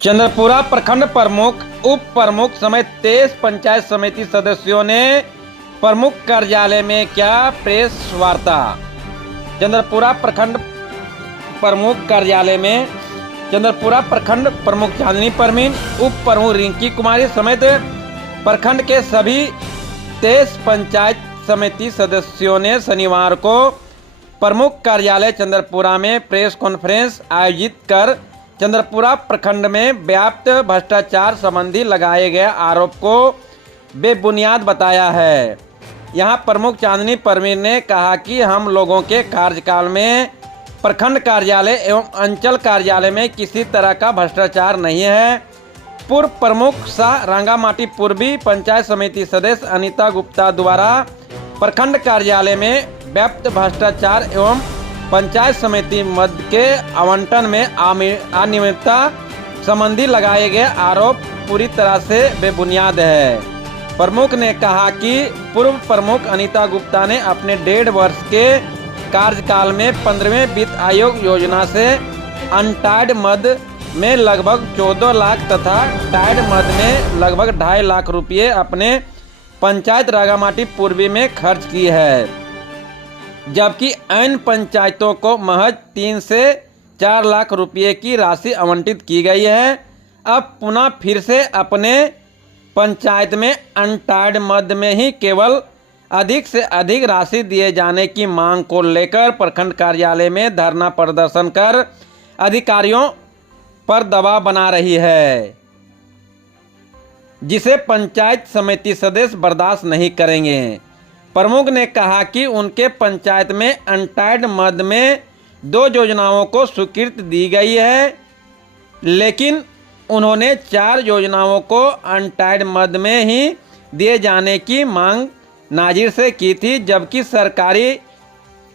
चंद्रपुरा प्रखंड प्रमुख, उप प्रमुख समेत 23 पंचायत समिति सदस्यों ने प्रमुख कार्यालय में किया प्रेस वार्ता। चंद्रपुरा प्रखंड प्रमुख कार्यालय में चंद्रपुरा प्रखंड प्रमुख चांदनी परवीन, उप प्रमुख रिंकी कुमारी समेत प्रखंड के सभी 23 पंचायत समिति सदस्यों ने शनिवार को प्रमुख कार्यालय चंद्रपुरा में प्रेस कॉन्फ्रेंस आयोजित कर चंद्रपुरा प्रखंड में व्याप्त भ्रष्टाचार संबंधी लगाए गए आरोप को बेबुनियाद बताया है। यहां प्रमुख चांदनी परवीन ने कहा कि हम लोगों के कार्यकाल में प्रखंड कार्यालय एवं अंचल कार्यालय में किसी तरह का भ्रष्टाचार नहीं है। पूर्व प्रमुख शाह रंगामाटी पूर्वी पंचायत समिति सदस्य अनीता गुप्ता द्वारा प्रखंड कार्यालय में व्याप्त भ्रष्टाचार एवं पंचायत समिति मद के आवंटन में अनियमितता संबंधी लगाए गए आरोप पूरी तरह से बेबुनियाद है। प्रमुख ने कहा कि पूर्व प्रमुख अनीता गुप्ता ने अपने 1.5 वर्ष के कार्यकाल में 15वें वित्त आयोग योजना से अनटाइड मद में लगभग 14 लाख तथा टाइड मद में लगभग 2.5 लाख रुपये अपने पंचायत रंगामाटी पूर्वी में खर्च की है, जबकि अन्य पंचायतों को महज 3 से 4 लाख रुपये की राशि आवंटित की गई है। अब पुनः फिर से अपने पंचायत में अनटाइड मद में ही केवल अधिक से अधिक राशि दिए जाने की मांग को लेकर प्रखंड कार्यालय में धरना प्रदर्शन कर अधिकारियों पर दबाव बना रही है, जिसे पंचायत समिति सदस्य बर्दाश्त नहीं करेंगे। प्रमुख ने कहा कि उनके पंचायत में अनटाइड मद में 2 योजनाओं को स्वीकृति दी गई है, लेकिन उन्होंने 4 योजनाओं को अनटाइड मद में ही दिए जाने की मांग नाजिर से की थी, जबकि सरकारी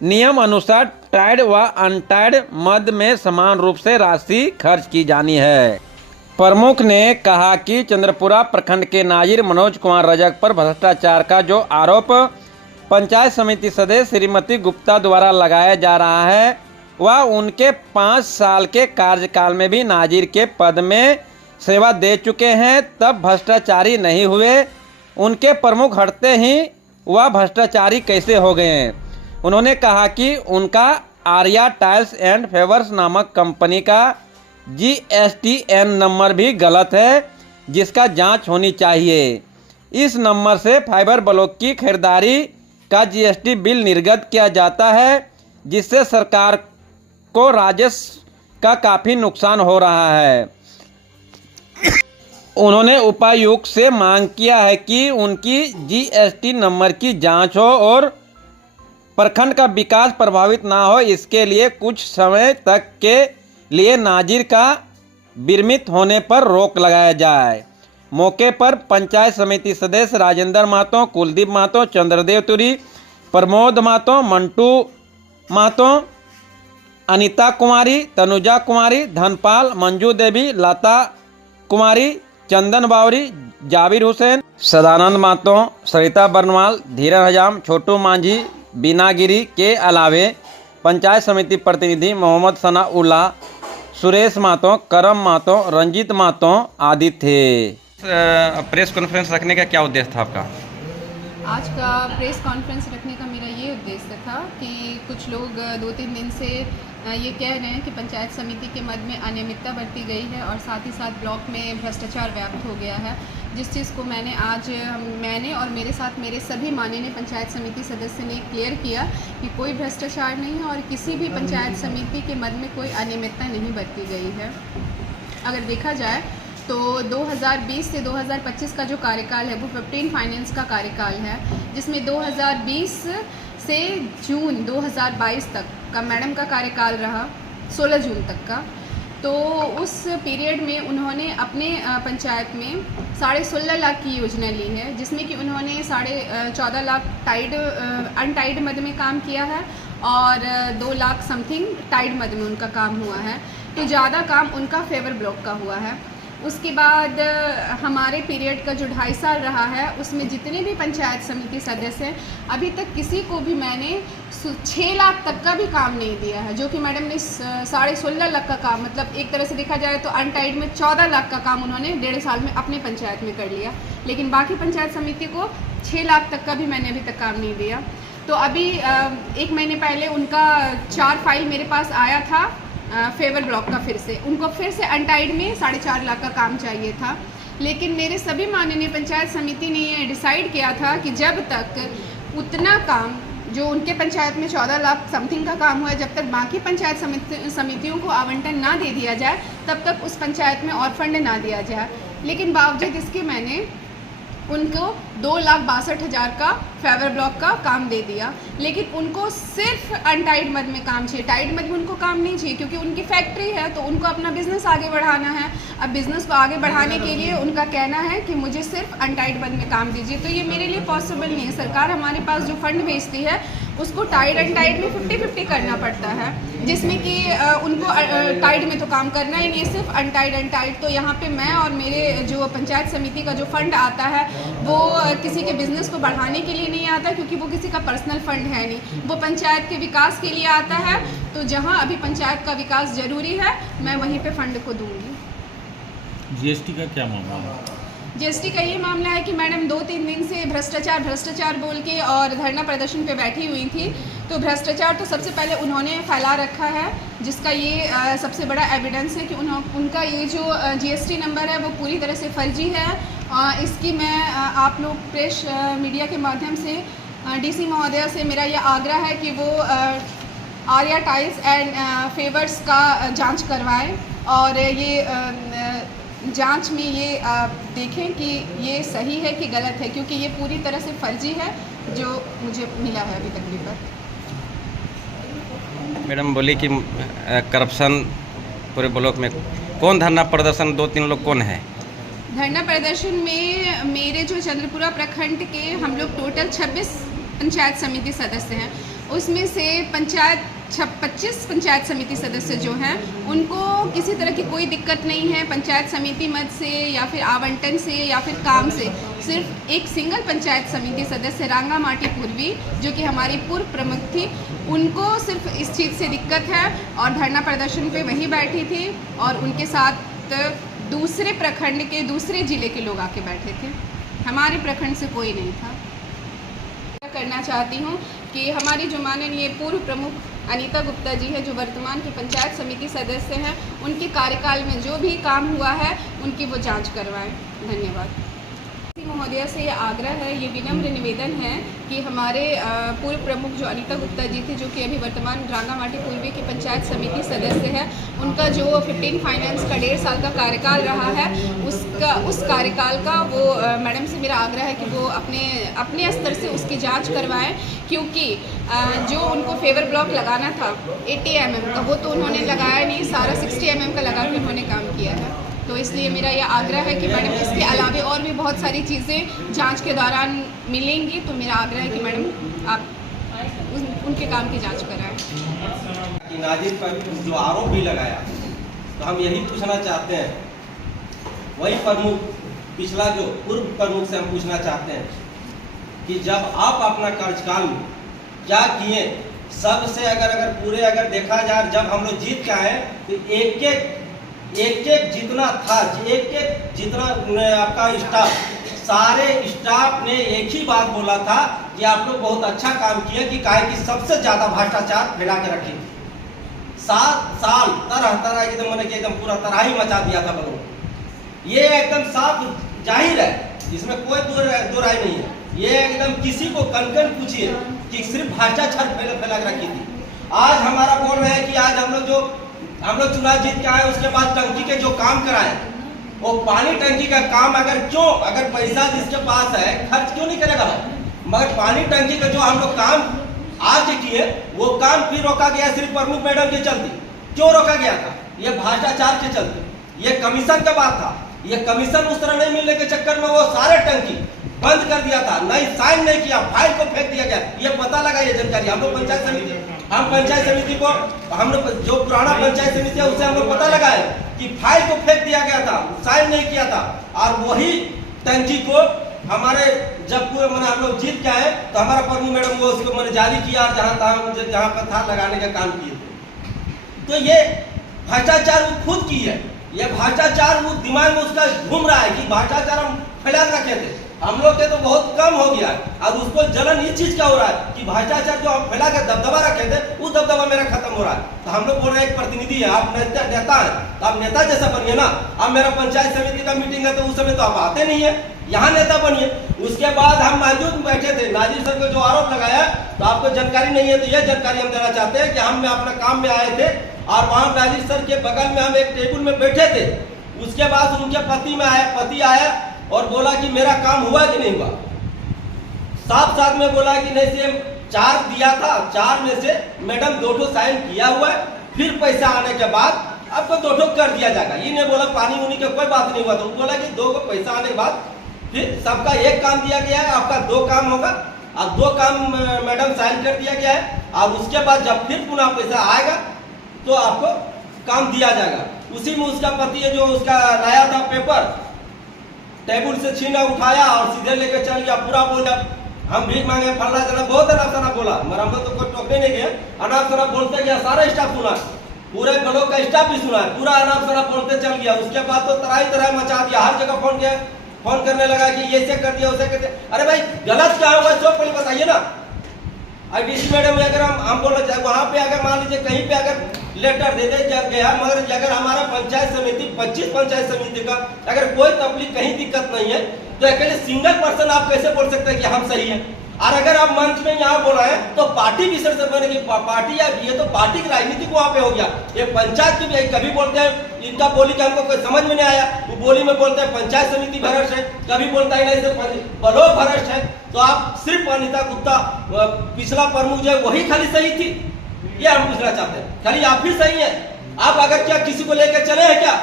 नियम अनुसार टाइड व अनटाइड मद में समान रूप से राशि खर्च की जानी है। प्रमुख ने कहा कि चंद्रपुरा प्रखंड के नाजिर मनोज कुमार रजक पर भ्रष्टाचार का जो आरोप पंचायत समिति सदस्य श्रीमती गुप्ता द्वारा लगाया जा रहा है, वह उनके 5 साल के कार्यकाल में भी नाजिर के पद में सेवा दे चुके हैं, तब भ्रष्टाचारी नहीं हुए। उनके प्रमुख हटते ही वह भ्रष्टाचारी कैसे हो गए। उन्होंने कहा कि उनका आर्या टाइल्स एंड फेवर्स नामक कंपनी का GSTN नंबर भी गलत है, जिसका जांच होनी चाहिए। इस नंबर से फाइबर ब्लॉक की खरीदारी का GST बिल निर्गत किया जाता है, जिससे सरकार को राजस्व का काफ़ी नुकसान हो रहा है। उन्होंने उपायुक्त से मांग किया है कि उनकी GST नंबर की जांच हो और प्रखंड का विकास प्रभावित ना हो, इसके लिए कुछ समय तक के लिए नाजिर का विरमित होने पर रोक लगाया जाए। मौके पर पंचायत समिति सदस्य राजेंद्र महतो, कुलदीप महतो, चंद्रदेव तुरी, प्रमोद महतो, मंटू महतो, अनीता कुमारी, तनुजा कुमारी, धनपाल, मंजू देवी, लता कुमारी, चंदन बावरी, जाबिर हुसैन, सदानंद महतो, सरिता बर्नवाल, धीरज हजाम, छोटू मांझी, बीना गिरी के अलावे पंचायत समिति प्रतिनिधि मोहम्मद सना उल्ला, सुरेश महतो, करम महतो, रंजीत महतो आदि थे। प्रेस कॉन्फ्रेंस रखने का क्या उद्देश्य था आपका? आज का प्रेस कॉन्फ्रेंस रखने का मेरा ये उद्देश्य था कि कुछ लोग 2-3 दिन से ये कह रहे हैं कि पंचायत समिति के मद में अनियमितता बरती गई है और साथ ही साथ ब्लॉक में भ्रष्टाचार व्याप्त हो गया है, जिस चीज़ को मैंने और मेरे साथ मेरे सभी माननीय पंचायत समिति सदस्य ने क्लियर किया कि कोई भ्रष्टाचार नहीं है और किसी भी पंचायत समिति के मद में कोई अनियमितता नहीं बरती गई है। अगर देखा जाए तो 2020 से 2025 का जो कार्यकाल है वो 15 फाइनेंस का कार्यकाल है, जिसमें 2020 से जून 2022 तक का मैडम का कार्यकाल रहा, 16 जून तक का। तो उस पीरियड में उन्होंने अपने पंचायत में 16.5 लाख की योजना ली है, जिसमें कि उन्होंने 14.5 लाख अनटाइड मद में काम किया है और 2 लाख समथिंग टाइड मद में उनका काम हुआ है। तो ज़्यादा काम उनका फेवर ब्लॉक का हुआ है। उसके बाद हमारे पीरियड का जो 2.5 साल रहा है उसमें जितने भी पंचायत समिति सदस्य हैं अभी तक किसी को भी मैंने 6 लाख तक का भी काम नहीं दिया है, जो कि मैडम ने 16.5 लाख का काम, मतलब एक तरह से देखा जाए तो अनटाइड में 14 लाख का काम उन्होंने 1.5 साल में अपने पंचायत में कर लिया। लेकिन बाकी पंचायत समिति को 6 लाख तक का भी मैंने अभी तक काम नहीं दिया। तो अभी 1 महीने पहले उनका 4 फाइल मेरे पास आया था फेवर ब्लॉक का, उनको फिर से अनटाइड में 4.5 लाख का काम चाहिए था। लेकिन मेरे सभी माननीय पंचायत समिति ने ये डिसाइड किया था कि जब तक उतना काम जो उनके पंचायत में 14 लाख समथिंग का काम हुआ है, जब तक बाकी पंचायत समितियों को आवंटन ना दे दिया जाए तब तक उस पंचायत में और फंड ना दिया जाए। लेकिन बावजूद इसके मैंने उनको 2,62,000 का फेवर ब्लॉक का काम दे दिया। लेकिन उनको सिर्फ अनटाइड मद में काम चाहिए, टाइड मद में उनको काम नहीं चाहिए, क्योंकि उनकी फैक्ट्री है तो उनको अपना बिजनेस आगे बढ़ाना है। अब बिजनेस को आगे बढ़ाने के लिए उनका कहना है कि मुझे सिर्फ अनटाइड मद में काम दीजिए, तो ये मेरे लिए पॉसिबल नहीं है। सरकार हमारे पास जो फंड भेजती है उसको टाइड अनटाइड में 50-50 करना पड़ता है, जिसमें कि उनको टाइड में तो काम करना ही नहीं है, सिर्फ अनटाइड। तो यहाँ पे मैं और मेरे जो पंचायत समिति का जो फंड आता है वो किसी के बिजनेस को बढ़ाने के लिए नहीं आता, क्योंकि वो किसी का पर्सनल फंड है नहीं, वो पंचायत के विकास के लिए आता है। तो जहाँ अभी पंचायत का विकास जरूरी है मैं वहीं पे फंड को दूंगी। जीएसटी का क्या मामला है? जीएसटी का ये मामला है कि मैडम 2-3 दिन से भ्रष्टाचार बोल के और धरना प्रदर्शन पे बैठी हुई थी। तो भ्रष्टाचार तो सबसे पहले उन्होंने फैला रखा है, जिसका ये सबसे बड़ा एविडेंस है कि उनका ये जो जीएसटी नंबर है वो पूरी तरह से फर्जी है। इसकी मैं आप लोग प्रेस मीडिया के माध्यम से डीसी महोदया से मेरा ये आग्रह है कि वो आर्या टाइल्स एंड फेवर्स का जांच करवाएं और ये जांच में ये देखें कि ये सही है कि गलत है, क्योंकि ये पूरी तरह से फर्जी है जो मुझे मिला है अभी तक पेपर। मैडम बोली कि करप्शन पूरे ब्लॉक में, कौन धरना प्रदर्शन 2-3 लोग कौन है? धरना प्रदर्शन में मेरे जो चंद्रपुरा प्रखंड के हम लोग टोटल 26 पंचायत समिति सदस्य हैं, उसमें से 25 पंचायत समिति सदस्य जो हैं उनको किसी तरह की कोई दिक्कत नहीं है पंचायत समिति मद से या फिर आवंटन से या फिर काम से। सिर्फ एक सिंगल पंचायत समिति सदस्य रांगामाटी पूर्वी, जो कि हमारी पूर्व प्रमुख थी, उनको सिर्फ इस चीज़ से दिक्कत है और धरना प्रदर्शन पे वहीं बैठी थी और उनके साथ दूसरे प्रखंड के दूसरे ज़िले के लोग आके बैठे थे, हमारे प्रखंड से कोई नहीं था। करना चाहती हूँ कि हमारी जो माननीय पूर्व प्रमुख अनीता गुप्ता जी है, जो वर्तमान की पंचायत समिति सदस्य हैं, उनके कार्यकाल में जो भी काम हुआ है उनकी वो जांच करवाएं। धन्यवाद। महोदया से ये आग्रह है, ये विनम्र निवेदन है कि हमारे पूर्व प्रमुख जो अनीता गुप्ता जी थे, जो कि अभी वर्तमान रांगामाटी पूर्वी की पंचायत समिति सदस्य है, उनका जो 15 फाइनेंस का 1.5 साल का कार्यकाल रहा है उस कार्यकाल का वो मैडम से मेरा आग्रह है कि वो अपने स्तर से उसकी जांच करवाएं, क्योंकि जो उनको फेवर ब्लॉक लगाना था 80 mm का वो तो उन्होंने लगाया नहीं, सारा 60 mm का लगा के उन्होंने काम किया है। तो इसलिए मेरा यह आग्रह है कि मैडम इसके अलावा और भी बहुत सारी चीज़ें जांच के दौरान मिलेंगी, तो मेरा आग्रह है कि मैडम आप उनके काम की जांच कराएं। नाजिर पर जो आरोप भी लगाया, तो हम यही पूछना चाहते हैं, वही प्रमुख पिछला जो पूर्व प्रमुख से हम पूछना चाहते हैं कि जब आप अपना कार्यकाल में क्या किए, सबसे अगर पूरे अगर देखा जाए, जब हम लोग जीत के आए तो एक जितना था, एक जितना आपका स्टाफ, सारे स्टाफ ने एक ही बात बोला था कि आप लोग बहुत अच्छा काम किए, कि काहे कि सबसे ज्यादा भ्रष्टाचार फैला के रखे 7 साल तरह एकदम मैंने कि एकदम पूरा तरह ही मचा दिया था लोग। ये एकदम साफ जाहिर है, इसमें कोई दो राय नहीं है। ये एकदम किसी को कन पूछिए कि सिर्फ भ्रष्टाचार फैला के रखी थी। आज हमारा बोल रहे हैं कि आज हम लोग चुनाव जीत के आए, उसके बाद टंकी के जो काम कराए, वो पानी टंकी का काम अगर पैसा जिसके पास है खर्च क्यों नहीं करेगा, मगर पानी टंकी का जो हम लोग काम आज किए वो काम फिर रोका गया सिर्फ प्रमुख मैडम के चलते। क्यों रोका गया था? ये भ्रष्टाचार के चलते, ये कमीशन का बात था। ये कमीशन उस तरह नहीं मिलने के चक्कर में वो सारे टंकी बंद कर दिया था, नहीं साइन नहीं किया, फाइल को फेंक दिया गया। ये पता लगा, ये जानकारी हम लोग पंचायत समिति को, हम लोग जो पुराना पंचायत समिति है उससे हम लोग पता लगाए कि फाइल को फेंक दिया गया था, साइन नहीं किया था। और वही टंकी को हमारे जब पूरे मैंने हम लोग जीत के आए तो हमारा प्रभु मैडम वो उसको मैंने जारी किया और जहाँ पर था लगाने का काम किए थे। तो ये भ्रष्टाचार वो खुद की है, ये भ्रष्टाचार वो दिमाग में उसका घूम रहा है कि भ्रष्टाचार हम फैला के रखे थे, हम लोग के तो बहुत कम हो गया और उसको जलन इस चीज का हो रहा है कि भ्रष्टाचार जो हम फैला के दबदबा रखे थे वो दबदबा मेरा खत्म हो रहा है। तो हम लोग बोल रहे हैं एक प्रतिनिधि है, आप नेता है तो आप नेता जैसा बनिए ना। अब मेरा पंचायत समिति का मीटिंग है तो उस समय तो आप आते नहीं है, यहाँ नेता बनिए। उसके बाद हम मौजूद बैठे थे, नाजिर सर को जो आरोप लगाया तो आपको जानकारी नहीं है, तो यह जानकारी हम देना चाहते हैं कि हम अपना काम में आए थे और वहाँ नाजिर सर के बगल में हम एक टेबल में बैठे थे। उसके बाद उनके पति आया और बोला कि मेरा काम हुआ कि नहीं हुआ। साफ साथ में बोला कि नहीं सीएम 4 दिया था, 4 में से मैडम 2 साइन किया हुआ है, फिर पैसा आने के बाद आपको 2 कर दिया जाएगा। ये नहीं बोला पानी उनी का कोई बात नहीं हुआ, तो बोला कि 2 को पैसा आने के बाद फिर सबका 1 काम दिया गया है, आपका 2 काम होगा और 2 काम मैडम साइन कर दिया गया है। और उसके बाद जब फिर पुनः पैसा आएगा तो आपको काम दिया जाएगा। उसी में उसका पति है जो उसका लाया था पेपर, टेबल से छीना उठाया और सीधे लेके चल गया। पूरा बोला हम भीख मांगे फलना जना, बहुत अनाप शनाप बोला, मगर हम लोग तो कोई टोकने नहीं गए। अनाप शनाप बोलते गया, सारा स्टाफ सुना, पूरे ब्लॉक का स्टाफ भी सुना, पूरा अनाप शनाप बोलते चल गया। उसके बाद तो तराई मचा दिया, हर जगह फोन करने लगा कि ये से कर दिया वैसे कर दिया। अरे भाई गलत क्या हुआ सो पहले बताइए ना। डीसी मैडम अगर हम बोल रहे वहाँ पे अगर मान लीजिए कहीं पे अगर लेटर दे दे गया, मगर अगर हमारा पंचायत समिति 25 पंचायत समिति का अगर कोई तकलीफ कहीं दिक्कत नहीं है तो अकेले सिंगल पर्सन आप कैसे बोल सकते हैं कि हम सही है। और अगर आप मंच में यहाँ बोला है तो पार्टी विषय से बनेगी, पार्टी या ये तो पार्टी की राजनीति वहाँ पे हो गया। ये पंचायत की भी कभी बोलते हैं इनका बोली का हमको कोई समझ में नहीं आया, वो बोली में बोलते हैं पंचायत समिति भ्रष्ट है, कभी बोलता है नहीं ब्लॉक भ्रष्ट है। तो आप सिर्फ अनिता गुप्ता पिछला प्रमुख जो है वही खाली सही थी, ये हम पूछना चाहते हैं। खाली आप ही सही है, आप अगर क्या किसी को लेकर चले हैं क्या?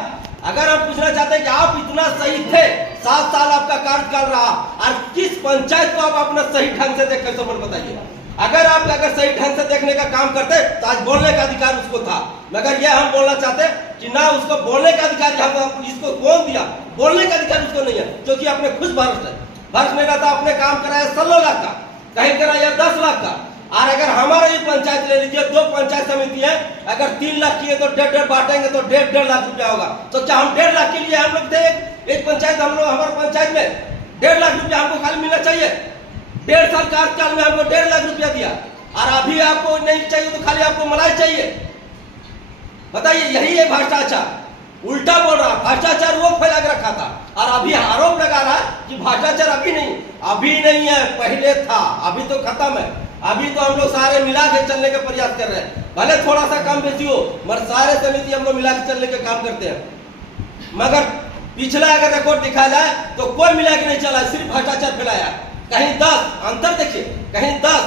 अगर हम पूछना चाहते हैं कि आप इतना सही थे, 7 साल आपका कार्यकाल रहा और किस पंचायत को आप अपना सही ढंग से देख कैसे बताइए। अगर सही ढंग से देखने का काम करते तो आज बोलने का अधिकार उसको था, मगर यह हम बोलना चाहते कि ना उसको बोलने का अधिकार हम इसको कौन दिया, बोलने का अधिकार उसको नहीं है, क्योंकि अपने खुद भ्रष्ट है। भ्रष्ट नहीं रहता, अपने काम कराया 16 लाख का, कहीं कराया 10 लाख का। और अगर हमारा ये पंचायत ले लीजिए, 2 पंचायत समिति है, अगर 3 लाख की है तो 1.5 बांटेंगे तो 1.5 लाख रुपया होगा। तो क्या हम 1.5 लाख के लिए हम लोग थे एक पंचायत, हम लोग हमारे पंचायत में 1.5 लाख रुपया हमको खाली मिलना चाहिए। 1.5 साल कार्यकाल में हमको 1.5 लाख रुपया दिया और अभी आपको नहीं चाहिए तो खाली आपको मलाई चाहिए। बताइए, यही है भ्रष्टाचार। उल्टा बोल रहा, भ्रष्टाचार वो फैला के रखा था और अभी आरोप लगा रहा है कि भ्रष्टाचार अभी नहीं है, पहले था, अभी तो खत्म है। अभी तो हम लोग सारे मिला के चलने का प्रयास कर रहे हैं, भले थोड़ा सा कम बेसी हो, मगर सारे समिति हम लोग मिला के चलने के काम करते हैं। मगर पिछला अगर रिकॉर्ड दिखा जाए तो कोई मिला के नहीं चला, सिर्फ भ्रष्टाचार फैलाया। कहीं 10 अंतर देखिए, कहीं 10,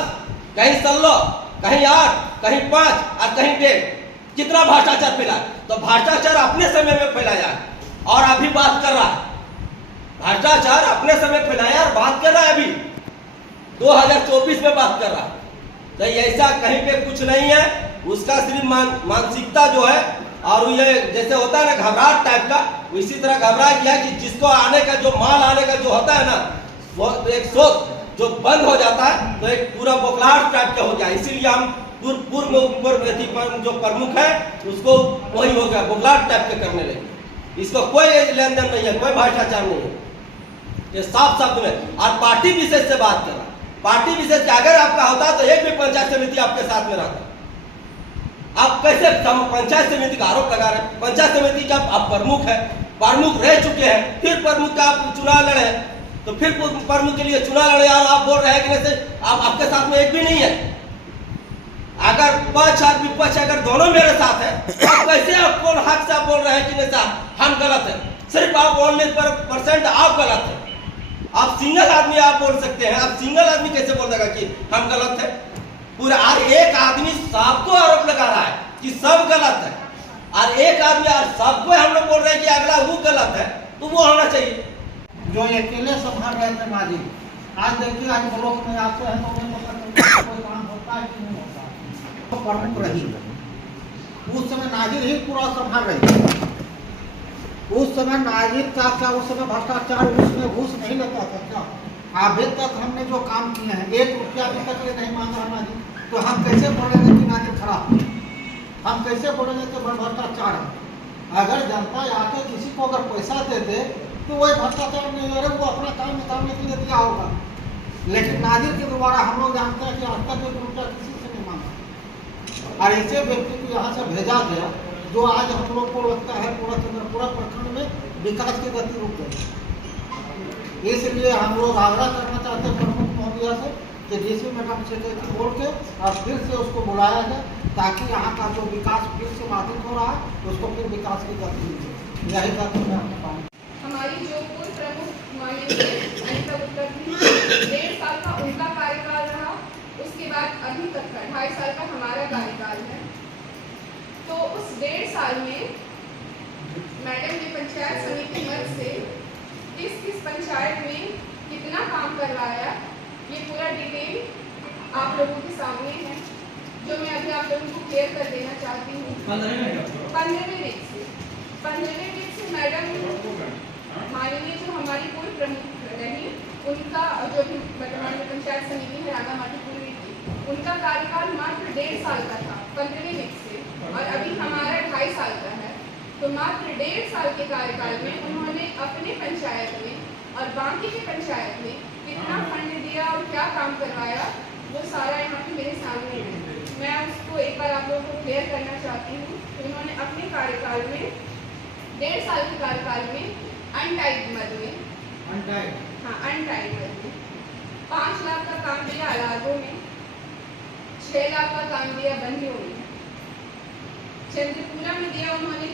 कहीं 16, कहीं 8, कहीं 5 और कहीं 1.5, कितना भ्रष्टाचार फैला। तो भ्रष्टाचार अपने समय में फैलाया और अभी बात कर रहा है, भ्रष्टाचार अपने समय फैलाया और बात कर रहा है अभी 2024 में बात कर रहा है। तो ऐसा कहीं पे कुछ नहीं है, उसका सिर्फ मानसिकता जो है, और ये जैसे होता है ना घबराहट टाइप का, इसी तरह घबरा गया कि जिसको आने का जो माल आने का जो होता है ना, वो एक सोच जो बंद हो जाता है तो एक पूरा बौखलाहट टाइप का हो गया। इसीलिए हम पूर्व जो प्रमुख है उसको वही हो गया, बौखलाहट टाइप के करने लगे। इसको कोई लेन देन नहीं है, कोई भ्रष्टाचार नहीं है, ये साफ शब्द में। और पार्टी विशेष से बात कर रहा, पार्टी विशेष अगर आपका होता तो एक भी पंचायत समिति आपके साथ में रहता। आप कैसे पंचायत समिति का आरोप लगा रहे हैं? पंचायत समिति का आप प्रमुख है, प्रमुख रह चुके हैं, फिर प्रमुख का आप चुनाव लड़े, तो फिर प्रमुख के लिए चुनाव लड़े और आप बोल रहे हैं कि जैसे आपके साथ में एक भी नहीं है। अगर पक्ष और विपक्ष अगर दोनों मेरे साथ है, आप कैसे आपको हक से आप बोल रहे हैं कि नहीं हम गलत है? सिर्फ आप 19% आप गलत है। आप सिंगल आदमी आप बोल सकते हैं, आप सिंगल आदमी कैसे बोल देगा कि हम गलत है? पूरा और एक आदमी सबको आरोप लगा रहा है कि सब गलत है, और एक आदमी और सबको हम लोग बोल रहे हैं कि अगला वो गलत है, तो वो होना चाहिए। जो अकेले संभाल रहे थे माजी, आज देखिए आज ब्लॉक में आते हैं तो उन्हें पता चलता है कोई काम होता है कि नहीं होता। तो प्रमुख रही, उस समय नाजिर ही पूरा संभाल रही थी। उस समय नाजिर था क्या? उस समय भ्रष्टाचार उसमें घूस नहीं लेता था क्या? अभी तक हमने जो काम किए हैं 1 रुपया अभी तक ले नहीं मांगा नाजिर, तो हम कैसे बोलेंगे कि नाजिर खराब है? हम कैसे बोलेंगे कि भ्रष्टाचार है? अगर जनता आके किसी को अगर पैसा दे दे तो वही भ्रष्टाचार नहीं, अरे वो अपना काम निकालने के लिए दिया होगा। लेकिन नाजिर के द्वारा हम लोग जानते हैं कि आज तक 1 रुपया किसी से नहीं मांगा, और ऐसे व्यक्ति को यहाँ से भेजा गया जो आज हम लोग को लगता है पूरा चंद्रपुरा प्रखंड में विकास की गति रुक गई। इसलिए हम लोग आग्रह करना चाहते हैं प्रमुख महोदया से कि डीसी मैडम से बोल के और फिर से उसको बुलाया जाए, ताकि यहाँ का जो विकास फिर से बाधित हो रहा है उसको फिर विकास की गति मिले। यही बात मैं आपको पाऊँ। हमारी जो पूर्व प्रमुख माननीय अनिता गुप्ता थी, 1.5 साल का उनका कार्यकाल रहा, उसके बाद अभी तक का 2.5 साल का हमारा कार्यकाल है। तो उस 1.5 साल में मैडम ने पंचायत समिति मद से किस पंचायत में कितना काम करवाया, ये पूरा डिटेल आप लोगों के सामने है, जो मैं अभी आप लोगों को क्लियर कर देना चाहती हूँ। 15वें वीक से मैडम माननीय जो हमारी पूर्व प्रमुख रही, उनका जो भी वर्तमान में पंचायत समिति है राधा माटी पूर्वी की, उनका कार्यकाल मात्र 1.5 साल का था 15वें वीक से, और अभी हमारा 2.5 साल का है। तो मात्र 1.5 साल के कार्यकाल में उन्होंने अपने पंचायत में और बाकी के पंचायत में कितना फंड दिया और क्या काम करवाया, वो सारा यहाँ पे मेरे सामने है। मैं उसको एक बार आप लोगों को क्लियर करना चाहती हूँ। तो उन्होंने अपने कार्यकाल में 1.5 साल के कार्यकाल में अनटाइड मद में अनटाइड मद में 5 लाख का काम दिया अलागों में, 6 लाख का काम दिया बंदियों में, चंद्रपुरा में दिया उन्होंने